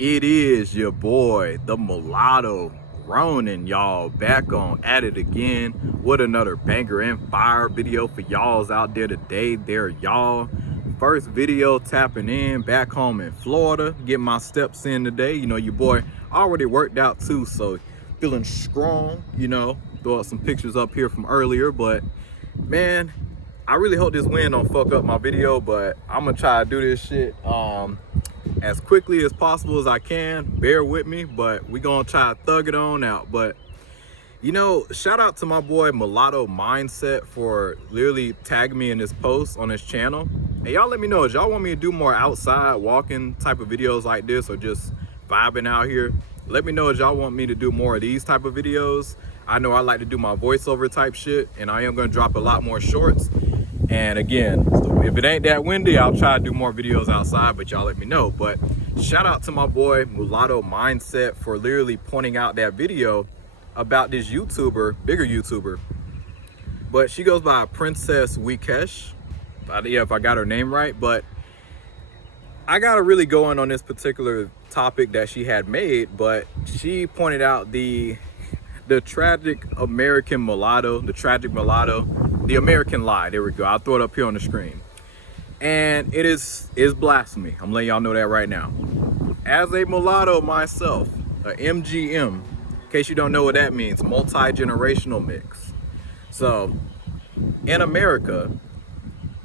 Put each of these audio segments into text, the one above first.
It is your boy, the mulatto, Ronin, y'all, back on at it again with another banger and fire video for y'all's out there today. There, y'all. First video tapping in back home in Florida, getting my steps in today. You know, your boy already worked out too, so feeling strong, you know. Throw out some pictures up here from earlier, but man, I really hope this wind don't fuck up my video, but I'm gonna try to do this shit as quickly as possible as I can. Bear with me, but we gonna try to thug it on out. But you know, shout out to my boy Mulatto Mindset for literally tagging me in this post on his channel. And y'all let me know, if y'all want me to do more outside walking type of videos like this, or just vibing out here. Let me know if y'all want me to do more of these type of videos. I know I like to do my voiceover type shit, and I am gonna drop a lot more shorts. And again, if it ain't that windy, I'll try to do more videos outside, but y'all let me know. But shout out to my boy Mulatto Mindset for literally pointing out that video about this YouTuber, bigger YouTuber, but she goes by Princess Wikesh. Yeah, if I got her name right. But I gotta really go in on this particular topic that she had made, but she pointed out the tragic American mulatto, the American lie. There we go. I'll throw it up here on the screen. And it is blasphemy. I'm letting y'all know that right now. As a mulatto myself, a MGM, in case you don't know what that means, multi-generational mix. So in America,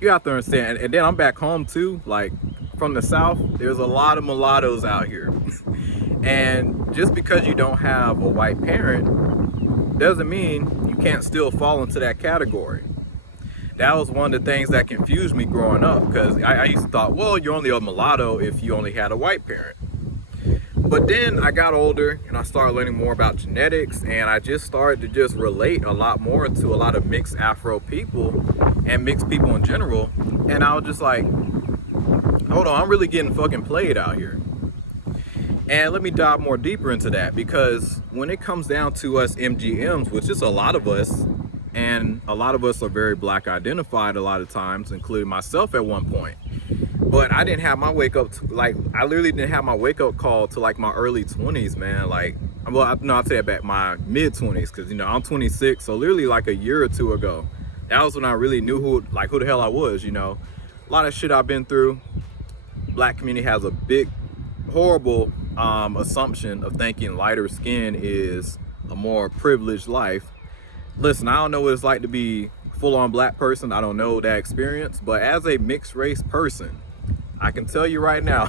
you have to understand, and then I'm back home too, like from the South, there's a lot of mulattoes out here. And just because you don't have a white parent doesn't mean you can't still fall into that category. That was one of the things that confused me growing up, because I used to thought, well, you're only a mulatto if you only had a white parent. But then I got older and I started learning more about genetics, and I just started to just relate a lot more to a lot of mixed Afro people and mixed people in general. And I was just like, hold on, I'm really getting fucking played out here. And let me dive more deeper into that, because when it comes down to us MGMs, which is a lot of us, and a lot of us are very black identified a lot of times, including myself at one point. But I didn't have my wake up, I literally didn't have my wake up call to like my early 20s, man. Like, well, no, I'll take it back, my mid 20s, because, you know, I'm 26. So literally like a year or two ago, that was when I really knew who the hell I was, you know. A lot of shit I've been through. Black community has a big, horrible assumption of thinking lighter skin is a more privileged life. Listen, I don't know what it's like to be full-on black person. I don't know that experience, but as a mixed race person, I can tell you right now,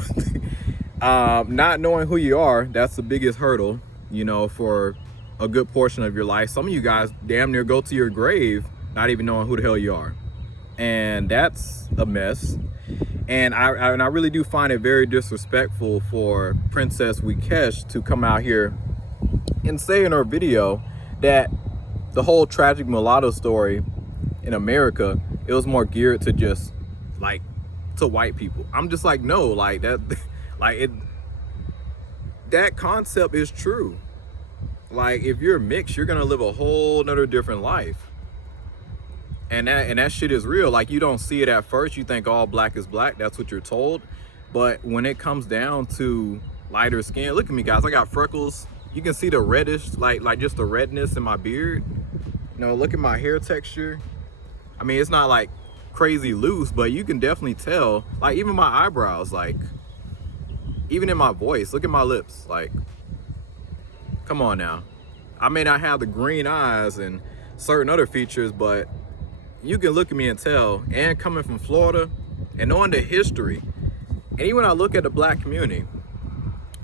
not knowing who you are, that's the biggest hurdle, you know, for a good portion of your life. Some of you guys damn near go to your grave not even knowing who the hell you are, and that's a mess. And I really do find it very disrespectful for Princess Wikesh to come out here and say in her video that the whole tragic mulatto story in America, it was more geared to just like to white people. I'm just like, no, like that, that concept is true. Like, if you're mixed, you're gonna live a whole nother different life. And that shit is real. Like, you don't see it at first. You think all black is black. That's what you're told. But when it comes down to lighter skin, look at me, guys. I got freckles. You can see the reddish, like just the redness in my beard. You know, look at my hair texture. I mean, it's not like crazy loose, but you can definitely tell. Like, even my eyebrows, like, even in my voice, look at my lips. Like, come on now. I may not have the green eyes and certain other features, but you can look at me and tell. And coming from Florida and knowing the history, and even when I look at the black community,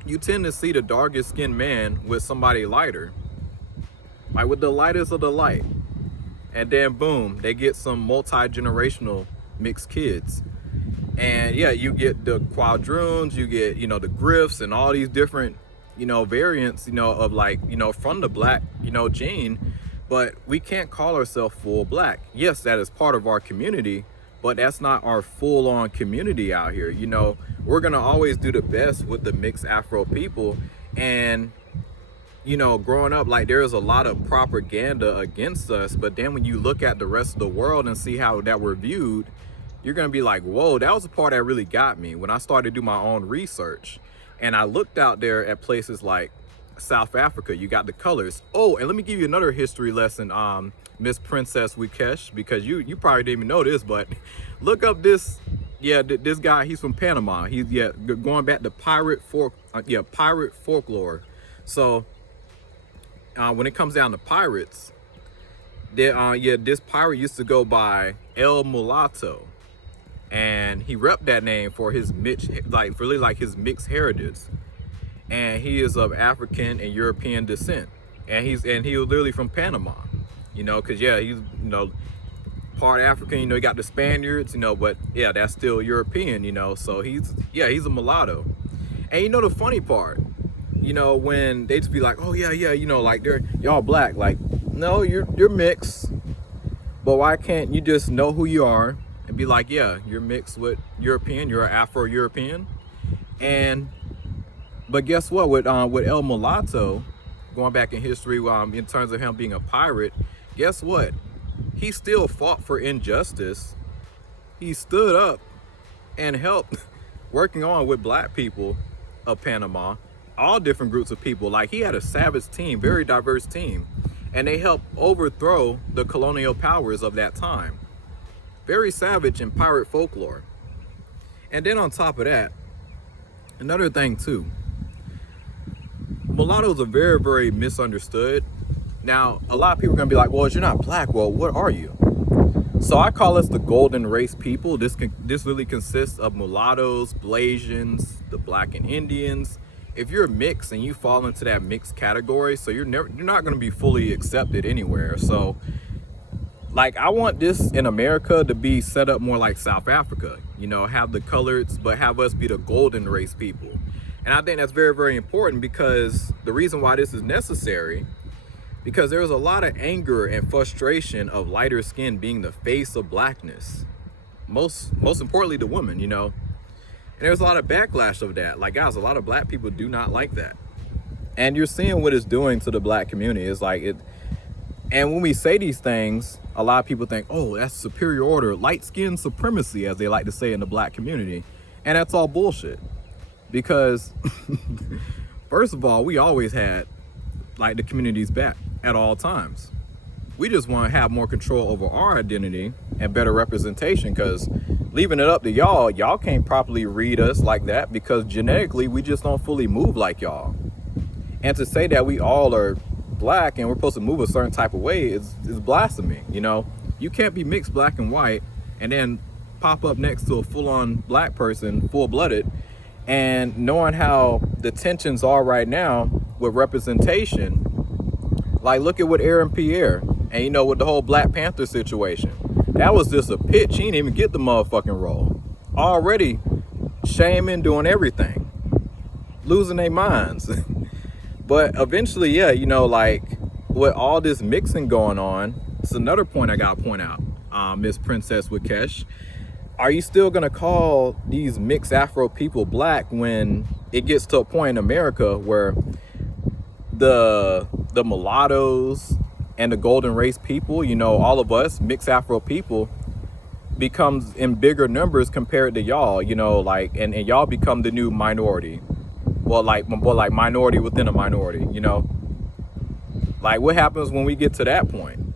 you tend to see the darkest skinned man with somebody lighter, like with the lightest of the light. And then boom, they get some multi-generational mixed kids. And yeah, you get the quadroons, you get, you know, the griffs and all these different, you know, variants, you know, of like, you know, from the black, you know, gene. But we can't call ourselves full black. Yes, that is part of our community, but that's not our full-on community out here. You know, we're gonna always do the best with the mixed Afro people. And, you know, growing up, like, there's a lot of propaganda against us, but then when you look at the rest of the world and see how that we're viewed, you're gonna be like, whoa, that was the part that really got me when I started to do my own research. And I looked out there at places like South Africa. You got the colors. Oh, and let me give you another history lesson, Miss Princess Wikesh, because you probably didn't even know this, but look up this. Yeah, this guy, he's from Panama. He's going back to pirate folklore. So when it comes down to pirates, this pirate used to go by El Mulatto, and he repped that name for his mixed heritage. And he is of African and European descent, and he was literally from Panama, because he's part African, he got the Spaniards, but yeah, that's still European, so he's a mulatto. And the funny part, when they just be like, oh yeah, like y'all black, like, no, you're mixed, but why can't you just know who you are and be like, yeah, you're mixed with European, you're Afro-European. But guess what, with El Mulatto, going back in history, in terms of him being a pirate, guess what? He still fought for injustice. He stood up and helped working on with black people of Panama, all different groups of people. Like, he had a savage team, very diverse team, and they helped overthrow the colonial powers of that time. Very savage in pirate folklore. And then on top of that, another thing too, mulattoes are very, very misunderstood. Now, a lot of people are gonna be like, well, you're not black, well, what are you? So I call us the golden race people. This really consists of mulattoes, Blasians, the black and Indians. If you're mixed and you fall into that mixed category, so you're not gonna be fully accepted anywhere. So, like, I want this in America to be set up more like South Africa, have the coloreds, but have us be the golden race people. And I think that's very, very important, because the reason why this is necessary, because there's a lot of anger and frustration of lighter skin being the face of blackness. Most importantly, the women, And there's a lot of backlash of that. Like, guys, a lot of black people do not like that. And you're seeing what it's doing to the black community. It's like it. And when we say these things, a lot of people think, oh, that's superior order, light skin supremacy, as they like to say in the black community. And that's all bullshit. Because first of all, we always had like the community's back at all times. We just want to have more control over our identity and better representation, because leaving it up to y'all can't properly read us like that, because genetically we just don't fully move like y'all. And to say that we all are black and we're supposed to move a certain type of way is blasphemy. You can't be mixed black and white and then pop up next to a full-on black person, full-blooded. And knowing how the tensions are right now with representation, like, look at what Aaron Pierre, and with the whole Black Panther situation, that was just a pitch. He didn't even get the motherfucking role. Already shaming, doing everything, losing their minds. But eventually, yeah, like, with all this mixing going on, it's another point I gotta point out, Miss Princess Wikesh. Are you still gonna call these mixed Afro people black when it gets to a point in America where the mulattoes and the golden race people, all of us mixed Afro people, becomes in bigger numbers compared to y'all, like, and y'all become the new minority. Well, like minority within a minority, Like, what happens when we get to that point?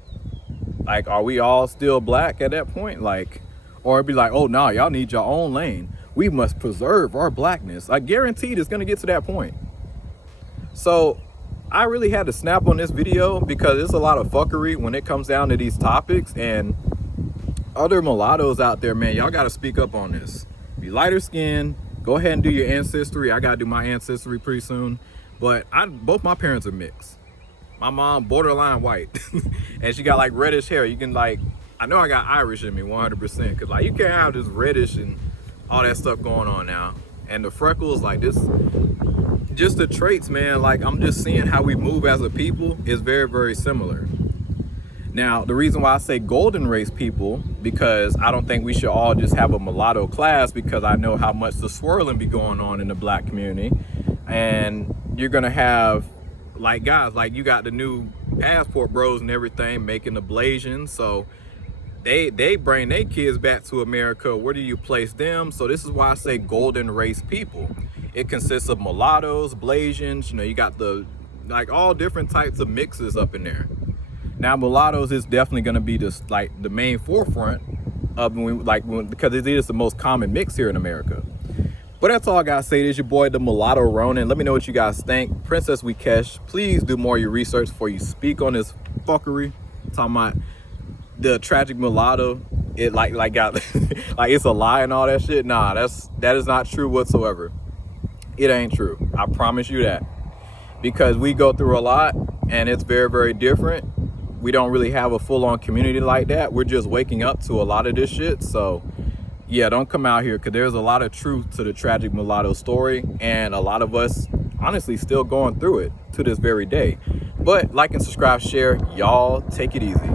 Like, are we all still black at that point? Like, or it'd be like, oh, no, y'all need your own lane. We must preserve our blackness. I guarantee it's going to get to that point. So I really had to snap on this video, because there's a lot of fuckery when it comes down to these topics. And other mulattoes out there, man, y'all got to speak up on this. Be lighter skinned. Go ahead and do your ancestry. I got to do my ancestry pretty soon. But both my parents are mixed. My mom, borderline white. And she got like reddish hair. You can like, I know I got Irish in me 100%, because like, you can't have this reddish and all that stuff going on now. And the freckles, like, this, just the traits, man. Like, I'm just seeing how we move as a people is very, very similar. Now, the reason why I say golden race people, because I don't think we should all just have a mulatto class, because I know how much the swirling be going on in the black community. And you're gonna have, like, guys, like, you got the new passport bros and everything making the Blasians, so they bring their kids back to America. Where do you place them? So this is why I say golden race people. It consists of mulattoes, Blasians, you know, you got the, like, all different types of mixes up in there. Now, mulattoes is definitely going to be just like the main forefront of because it is the most common mix here in America. But that's all I gotta say. It is your boy, the Mulatto Ronin. Let me know what you guys think. Princess Wikesh, please do more of your research before you speak on this fuckery. Talking about the tragic mulatto, it like got like it's a lie and all that shit. Nah, that is not true whatsoever. It ain't true. I promise you that. Because we go through a lot and it's very, very different. We don't really have a full-on community like that. We're just waking up to a lot of this shit. So yeah, don't come out here, because there's a lot of truth to the tragic mulatto story, and a lot of us honestly still going through it to this very day. But like and subscribe, share. Y'all take it easy.